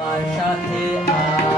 তোমার সাথে আড়ি